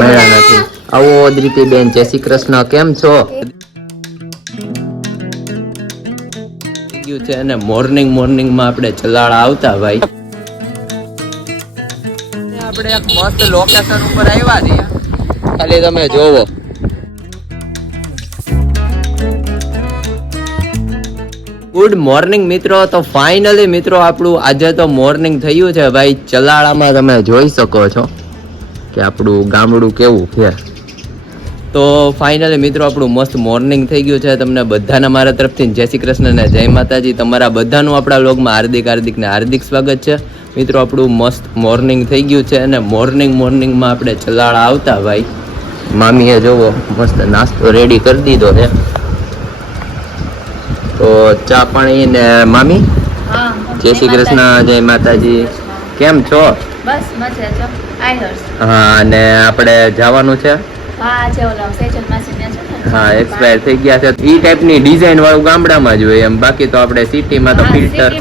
મળ્યા નથી. આવો ધ્રીતિ બેન, જય શ્રી કૃષ્ણ, કેમ છો? છે અને મોર્નિંગ માં આપણે ચલાળા આવતા ભાઈ, આપણે એક મસ્ત લોકેશન ઉપર આવ્યા છીએ, ખાલી તમે જોવો. ગુડ મોર્નિંગ મિત્રો. તો ફાઇનલી મિત્રો આપણું આજે તો મોર્નિંગ થયું છે ભાઈ. ચલાળામાં તમે જોઈ શકો છો કે આપણું ગામડું કેવું છે. તો ફાઇનલી મિત્રો આપણું મસ્ત મોર્નિંગ થઈ ગયું છે. તમને બધાને મારા તરફથી જય શ્રી કૃષ્ણ ને જય માતાજી. તમારા બધાનું આપણા વ્લોગમાં હાર્દિક સ્વાગત છે મિત્રો. આપણું મસ્ત મોર્નિંગ થઈ ગયું છે અને મોર્નિંગમાં આપણે ચલાળા આવતા ભાઈ. મામીએ જોવો મસ્ત નાસ્તો રેડી કરી દીધો છે. તો ચા પાણી ને મામી, જય શ્રી કૃષ્ણ, જય માતાજી, કેમ છો? બસ મજા છો. હા, અને આપણે જવાનું છે. હા, એક્સપાયર થઈ ગયા છે. ઈ ટાઈપની ડિઝાઇન વાળું ગામડામાં જ હોય એમ, બાકી તો આપણે સિટીમાં તો ફિલ્ટર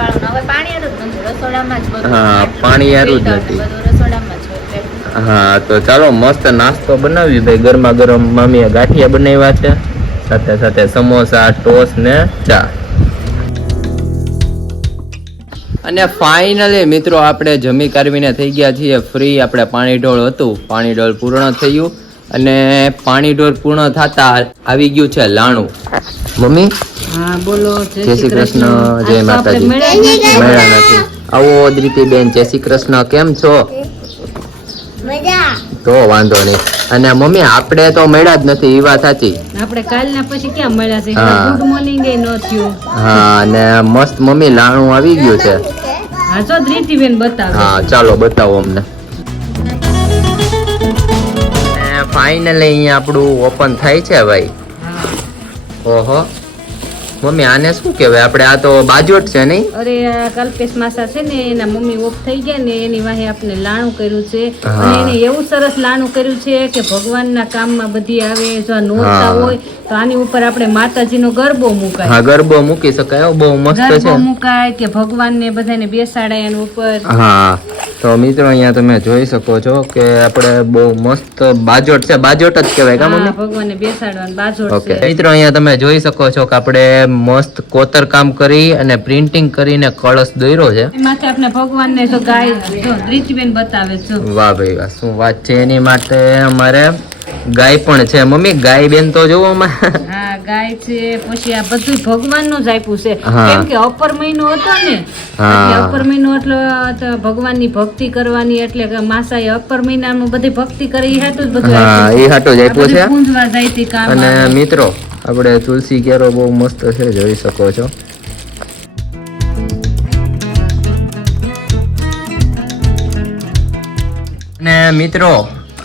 વાળું હવે પાણી હારું જ નથી, રસોડામાં જ બધું. હા, પાણી હારું જ નથી. બધું રસોડામાં જ હોય. હા, તો ચાલો મસ્ત નાસ્તો બનાવી ભાઈ. ગરમા ગરમ મામીએ ગાંઠિયા બનાવ્યા છે, સાથે સાથે સમોસા, ટોસ ને ચા. અને ફાઇનલી મિત્રો આપણે જમી કાઢવીને થઈ ગયા છીએ ફ્રી. આપણે પાણી ઢોળ હતું, પાણી ઢોળ પૂર્ણ થયું અને પાણી ઢોળ પૂર્ણ થતા આવી ગયું છે લાણું. મમ્મી, હા બોલો. જય શ્રી કૃષ્ણ, જય માતાજી. મળ્યા નથી. આવો ધ્રીતિ બેન, જય શ્રી કૃષ્ણ, કેમ છો? તો વાંધો નહીં. અને મમ્મી આપણે તો મળ્યા જ નથી, એ વાત સાચી. આપણે કાલના પછી ક્યાં મળ્યા છે? ગુડ મોર્નિંગ એ નો થયું. હા, અને મસ્ત મમ્મી લાણું આવી ગયું છે. હા, તો ધ્રીતિબેન બતાવો. હા, ચાલો બતાવો અમને. ફાઇનલી અહીંયા આપણું ઓપન થાય છે ભાઈ. ઓહો મમ્મી, આને શું કહેવાય? આપણે આ તો બાજોટ છે નહીં? અરે આ કલ્પેશ માસા છે ને, એના મમ્મી ઓફ થઈ ગયા ને, એની વાહે આપણે લાણું કર્યું છે. અને એને એવું સરસ લાણું કર્યું છે કે ભગવાનના કામમાં બધી આવે. જો આ નોરતા હોય તો આની ઉપર આપણે માતાજીનો ગરબો મુકાય. હા, ગરબો મૂકી શકાય. બહુ મસ્ત છે. ગરબો મુકાય કે ભગવાનને બધાને બેસાડાય એની ઉપર. હા, તો મિત્રો અહીંયા તમે જોઈ શકો છો કે આપણે બહુ મસ્ત બાજોટ છે. બાજોટ જ કહેવાય કા મમ્મી? ભગવાનને બેસાડવાનું બાજોટ છે. મિત્રો અહીંયા તમે જોઈ શકો છો કે આપણે મસ્ત કોતર કામ કરી અને પ્રિન્ટિંગ કરીને કળશ દોર્યો છે. એમાંથી આપણે ભગવાનને તો ગાય જો ધ્રીતિબેન બતાવે છે. વાહ ભાઈ વાહ, શું વાત છે. એની માટે અમારે ગાય પણ છે. મમ્મી, ગાય બેન તો જોવો અમારે. હા, ગાય છે. પછી આ બધું ભગવાનનું જ આપ્યું છે. કેમ કે અપર મહિનો હતો ને, એટલે અપર મહિનો એટલે ભગવાનની ભક્તિ કરવાની, એટલે કે માસાએ અપર મહિનામાં બધી ભક્તિ કરી. એ હાટું જ બધું. હા, એ હાટું જ આપ્યું છે. પૂંજવા જાય તે કામ. અને મિત્રો આપણે તુલસી કેરો બહુ મસ્ત છે, જોઈ શકો છો. અને મિત્રો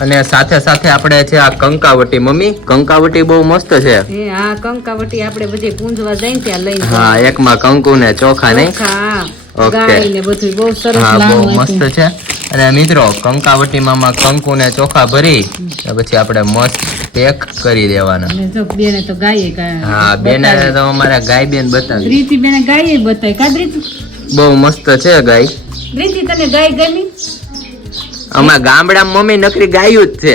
અને સાથે સાથે આપણે છે આ કંકાવટી. મમ્મી, કંકાવટી બહુ મસ્ત છે. હા, કંકાવટી આપણે બધી પૂંજવા જાય ત્યાં લઈને. હા, એકમાં કંકુ ને ચોખા નહીં? ઓકે, ને બધું બહુ સરસ. હા, બહુ મસ્ત છે. અને મિત્રો કંકાવટીમાં કંકુ ને ચોખા ભરી પછી આપણે મસ્ત પેક કરી દેવાના. બેને તો ગાય. હા, બેને તો અમારે ગાય બેન બતાવી. ધ્રીતિ બેને ગાય બતાવી. કા ધ્રીતિ? બહુ મસ્ત છે ગાય. ધ્રીતિ, તને ગાય ગમી? અમારા ગામડામાં મમ્મી નકરી ગાયું જ છે.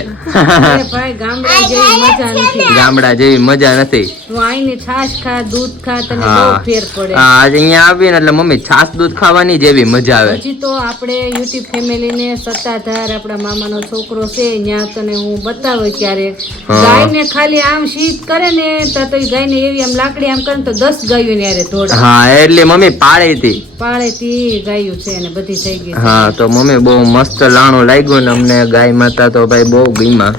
ભાઈ ગામડા જેવી મજા નથી. ગામડા જેવી મજા નથી. તું આઈને છાશ ખા, દૂધ ખા, તને બહુ ફેર પડે. હા, આજે અહીંયા આવીને એટલે મમ્મી છાશ દૂધ ખાવાની જેવી મજા આવે. હજી તો આપણે યુટ્યુબ ફેમિલીને સત્તાધાર આપણા મામાનો છોકરો છે, ત્યાં તને હું બતાવું ક્યારેક. ગાયને ખાલી આમ શીત કરે ને તો ગાયને એવી આમ લાકડી આમ કરે તો 10 ગાયો ને યારે દોડે. હા, એટલે મમ્મી પાળેતી ગાયું છે અને બધી થઈ ગઈ. હા, તો મમ્મી બહુ મસ્ત લાણું લાગ્યું ને અમને. ગાય માતા તો ભાઈ બહુ ગઈમાં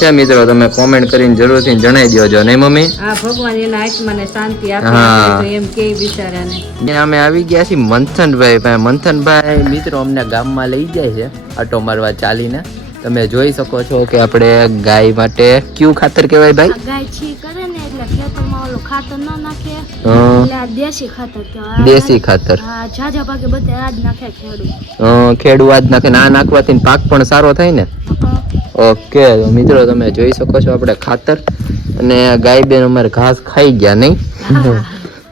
છે. મિત્રો તમે કોમેન્ટ કરીને જરૂરથી જણાવી દેજો નહીં મમ્મી? હા, ભગવાન એના આત્માને શાંતિ આપે એમ કે બિચારાને. અમે આવી ગયા છીએ મંથનભાઈ. મંથનભાઈ મિત્રો અમને ગામમાં લઈ જાય છે આટો મારવા ચાલીને. તમે જોઈ શકો છો કે આપણે ગાય માટે કયું ખાતર કહેવાય ભાઈ? ગાય છી કરે ને એટલે ખેતરમાં ઓલું ખાતર ન નાખે, એટલે આ દેશી ખાતર કહેવાય. દેશી ખાતર. હા, ઝાઝા પાકે બધે આજ નાખે ખેડૂત. ખેડૂત આજ નાખે. આ નાખવાથી પાક પણ સારો થાય ને? ઓકે મિત્રો તમે જોઈ શકો છો આપણે ખાતર. અને ગાય બેન અમારે ઘાસ ખાઈ ગયા નહીં?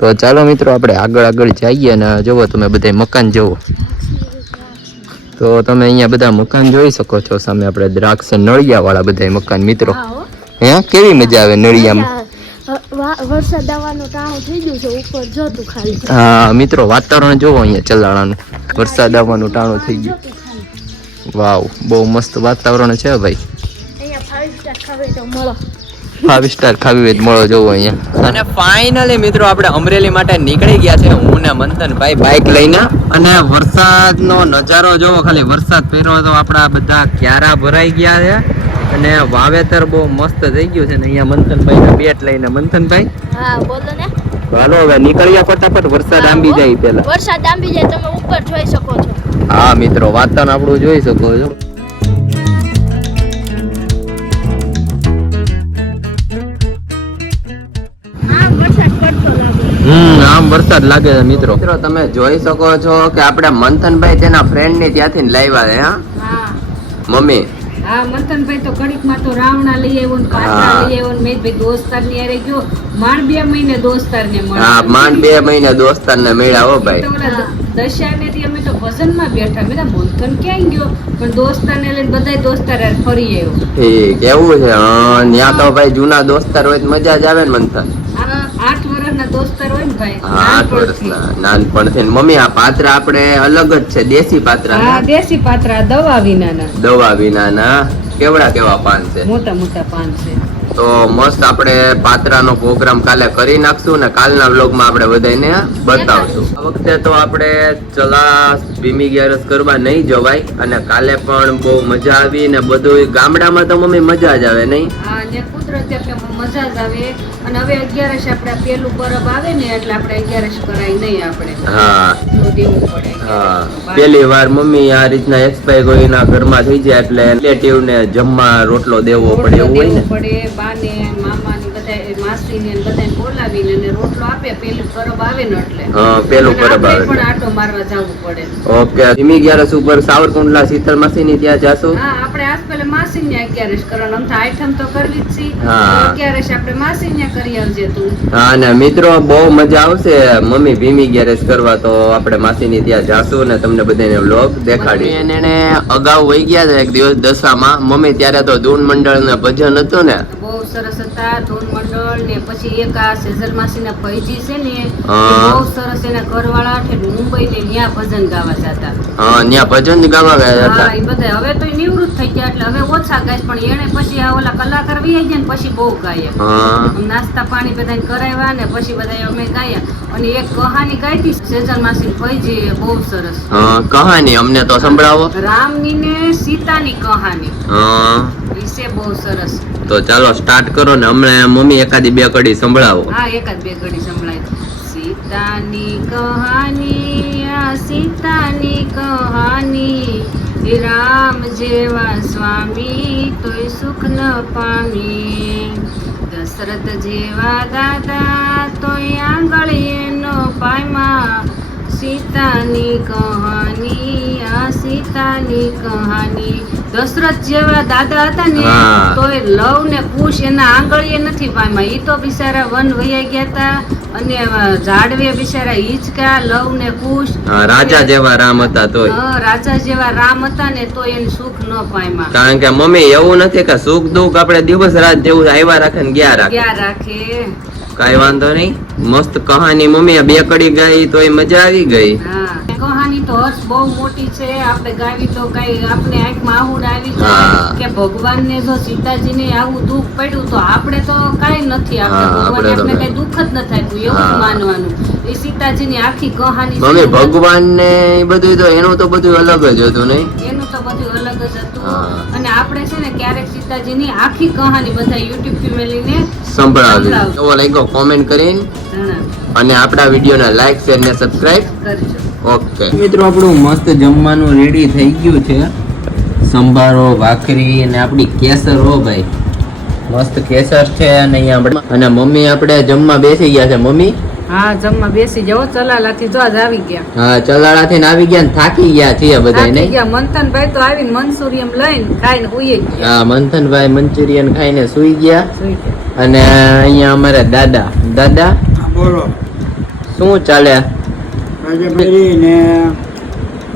તો ચાલો મિત્રો આપણે આગળ જઈએ અને જોવો તમે બધા મકાન જોવો. તો તમે અહીંયા બધા મકાન જોઈ શકો છો સામે આપણે દ્રાક્ષ નળિયા વાળા બધા મકાન મિત્રો. હે કેવી મજા આવે નળિયામાં. વરસાદ આવવાનું ટાણું થઈ ગયું છે ઉપર જોતું ખાલી. હા મિત્રો વાતાવરણ જોવો અહીંયા ચલાળાનું વરસાદ આવવાનું ટાણું થઈ ગયું. વાવ બહુ મસ્ત વાતાવરણ છે ભાઈ. અહીંયા 5 સ્ટાર ખાવે તો મળો. 5 સ્ટાર ખાવી હોય તો મળો જોવો અહીંયા. અને ફાઇનલી મિત્રો આપણે અમરેલી માટે નીકળી ગયા છે હું ને મંથનભાઈ બાઇક લઈને. અને વરસાદનો નજારો જોવો ખાલી વરસાદ પહેરો તો આપણા બધા ક્યારા ભરાઈ ગયા છે અને વાવેતર બહુ મસ્ત થઈ ગયું છે ને અહીંયા મંથનભાઈ ના બેટ લઈને મંથનભાઈ હા બોલો ને. હાલો હવે નીકળ્યા ફટાફટ વરસાદ આંબી જાય પેલા. વરસાદ આંબી જાય તમે ઉપર જોઈ શકો છો. હા મિત્રો વાતાવરણ આપણું જોઈ શકો છો. આમ વરસાદ લાગે છે મિત્રો. તમે જોઈ શકો છો કે આપણે મંથનભાઈ તેના ફ્રેન્ડ ની ત્યાંથી લાવ્યા છે. હા મમ્મી. હા મંથનભાઈ તો ઘડીકમાં તો રાવણા લઈ આવ્યો ને પાત્રા લઈ આવ્યો ને મેં ભાઈ દોસ્તાર ની હારે ગયો માંડ 2 મહિને દોસ્તાર ને મળ્યા. હા માંડ 2 મહિને દોસ્તાર ને મળ્યા હો ભાઈ. દશા ને અમે તો ભજન માં બેઠા મેં મંથન ક્યાં ગયો પણ દોસ્તાર ને લઈને બધા દોસ્તાર ફરી આવ્યો. ઠીક એવું છે. ત્યાં તો ભાઈ જૂના દોસ્તાર હોય તો મજા જ આવે ને મંથન. 8 વર્ષના દોસ્તાર હોય ને ભાઈ. 8 વર્ષના નાનપણથી. મમ્મી આ પાત્રા આપણે અલગ જ છે દેશી પાત્રા. હા દેશી પાત્રા દવા વિનાના. દવા વિનાના કેવા પાન છે. મોટા મોટા પાન છે. તો મસ્ત આપણે પાત્રાનો પ્રોગ્રામ કાલે કરી નાખશું ને કાલના વ્લોગમાં આપણે બધાને બતાવશું. આ વખતે તો આપણે ચલા ભીમી ગેરસ કરવા નહીં જવાય અને કાલે પણ બહુ મજા આવી ને બધું ગામડામાં તો મમ્મી મજા જ આવે નહીં. હા ને કુદરતી મજા જ આવે અને હવે 11 આપણે પેલું પરબ આવે ને એટલે આપણે 11 કરાય નહીં આપણે. હા દેવું પડે. હા પહેલી વાર મમ્મી આ રીતના એક્સપાયર કોઈના ઘરમાં થઈ જાય એટલે રિલેટિવ ને જમવા રોટલો દેવો પડે એવું હોય ને. બાને મામાને બધા માસીને બધાને બોલાવીને અને રોટલો આપે પેલું પરબ આવે ને એટલે. હા પેલું પરબ આવે પણ આટો મારવા જવું પડે. ઓકે ધીમી ગેરસ ઉપર સાવરકુંડલા શીતળ માસી ની ત્યાં જાશું. હા આપણે આજ પેલા માસી ને 11 કરવાનું આમ તો આઈટમ તો કરવી જ છે. હા 11 આપણે માસી ને કરી આવજે તું. હા ને મિત્રો બહુ મજા આવશે મમ્મી ભીમી ગેરેજ કરવા તો આપણે માસી ની ત્યાં જાશું ને તમને બધાને વ્લોગ દેખાડી. એને અગાઉ વહી ગયા હતા એક દિવસ દશામાં મમ્મી ત્યારે તો ધૂન મંડળ ને ભજન હતું ને બહુ સરસ હતા ધૂન મંડળ ને પછી એક આ સેજલ માસી ના ભાઈજી છે ને એ હા. બહુ સરસ એના ઘરવાળા ઠેઠ મુંબઈ ને ત્યાં ભજન ગાવા જતા. હા ત્યાં ભજન ગાવા ગયા હા હતા. એ બધા હવે તો ઈ નિવૃત્ત થઈ ગયા એટલે હવે ઓછા ગાય પણ એને પછી આ ઓલા કલાકાર વી આવી ગયા ને પછી બહુ ગાય. હા નાસ્તા પાણી બધાને કરાવ્યા ને પછી બધા અમે ગાયા અને એક કહાની ગાઈતી સેજલ માસી ભાઈજી બહુ સરસ. હા કહાની અમને તો સંભળાવો. રામની ને સીતાની કહાની હા વિશે બહુ સરસ. તો ચાલો સ્ટાર્ટ કરો ને હમણાં મમ્મી એકાદી 2 કડી સંભળાવો. હા એકાદ 2 ઘડી સંભળાય. સીતાની કહાની આ સીતાની કહાની રામ જેવા સ્વામી તોય સુખ ન પામી દશરથ જેવા દાદા તોય આંગળીએ નો પાયમાં સીતાની કહાની આ સીતાની કહાની. દશરથ જેવા દાદા હતા ને હા. તો એ લવ ને કુશ એના આંગળીએ નથી પામ્યા. ઈ તો બિચારા વન વૈયા ગયા હતા અને ઝાડવે બિચારા હિંચકા લવ ને કુશ. હા રાજા જેવા રામ હતા તોય. રાજા જેવા રામ હતા ને તો એને સુખ ન પામ્યા. કારણ કે મમ્મી એવું નથી કે સુખ દુઃખ આપણે દિવસ રાત જેવું આવ્યા રાખે ને ગયા રાખે. ક્યાં રાખે. કઈ વાંધો નહીં મસ્ત કહાની મમ્મી 2 કડી ગાઈ તો મજા આવી ગઈ. હા કહાની તો હર્ષ બહુ મોટી છે આપણે ગાવી તો કઈ આપણે આંખમાં આહુડ આવી હા. જાય કે ભગવાનને જો સીતાજીને આવું દુઃખ પડ્યું તો આપણે તો કઈ નથી હા, આપણે આપણે તો ભગવાનને કઈ દુઃખ જ ન થાય એવું હા. જ માનવાનું. એ સીતાજીની આખી કહાની મમ્મી છે. ભગવાન ને બધું તો એનું તો બધું અલગ જ હતું નહીં. એનું તો બધું અલગ જ હતું. હા. અને આપણે છે ને ક્યારેક સીતાજીની આખી કહાની બધા યુટ્યુબ ફેમિલીને સંભળાવી સંભળાવજો. કેવો લાગ્યો કોમેન્ટ કરીને જણાવજો અને આપણા વિડીયોને લાઈક શેર ને સબસ્ક્રાઇબ. કરજો. ઓકે મિત્રો આપણું મસ્ત જમવાનું રેડી થઈ ગયું છે. સંભારો ભાખરી અને આપણી કેસર હો ભાઈ મસ્ત કેસર છે અને અહીંયા આપણે અને મમ્મી આપણે જમવા બેસી ગયા છે. મમ્મી હા જમવા બેસી જાઓ ચલાલાથી જો આજ આવી ગયા. હા ચલાળાથી ને આવી ગયા ને થાકી ગયા છીએ બધા થાકી નહીં. ગયા. મંથનભાઈ તો આવીને મનસુરિયમ લઈને ખાઈને હુઈ જ ગયા. હા મંથનભાઈ મંચુરિયન ખાઈને સુઈ ગયા. સુઈ ગયા. અને અહીંયા અમારે દાદા બોલો શું ચાલે? રાજભાઈ ને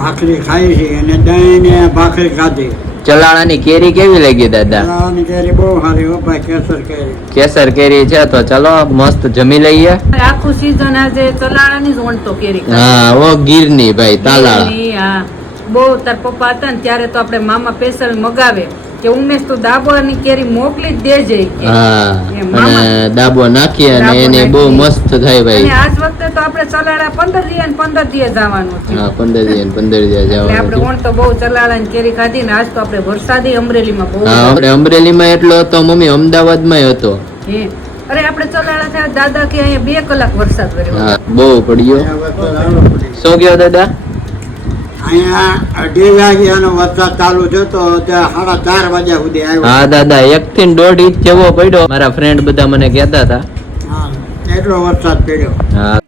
ભાખરી ખાઈ છે અને દહીં ને ભાખરી ખાધી. ચલાળાની કેરી કેવી લાગી દાદા? ચલાળાની કેરી બહુ સારી હો ભાઈ, કેસર કેરી. કેસર કેરી છે તો ચલો મસ્ત જમી લઈએ. આખું સીઝન આજે ચલાળાની જ વણતો કેરી હા ઓ ગીરની ભાઈ તાલાળા. ગીરની, હા. બહુ તાર પપ્પા હતા ને ત્યારે તો આપણે મામા સ્પેશિયલ મગાવે કે ઉમેશ તું દાબોની કેરી મોકલી જ દેજે કે. હા એ મામા. અને દાબો નાખી અને દાબો એને બહુ નાખી. મસ્ત થાય અને ભાઈ. આજ વખતે તો આપણે ચલાળા 15 દિવસ ને 15 દિવસ જવાનું છે. હા 15 દિવસ 15 દિવસ એટલે આપણે જવાનું. વણ તો બહુ ચલાળાની કેરી ખાધી ને આજ તો આપણે વરસાદી અમરેલીમાં બહુ હા આપણે અમરેલીમાં એટલો હતો, મમ્મી અમદાવાદમાં હતો. હે. અરે આપણે ચલાળા થયા દાદા કે અહીંયા 2 કલાક વરસાદ પડ્યો. હા બહુ પડ્યો. અહીંયા વરસાદ આવ્યો પછી. શું કયો દાદા? અહીંયા 2 વાગ્યાનો વરસાદ ચાલુ થયો તો ત્યાં 4:30 વાગ્યા સુધી આવ્યો. હા દાદા 1 થી 1.5 ઇંચ જેવો પડ્યો. મારા ફ્રેન્ડ બધા મને કહેતા હતા. હા, એટલો વરસાદ પડ્યો. હા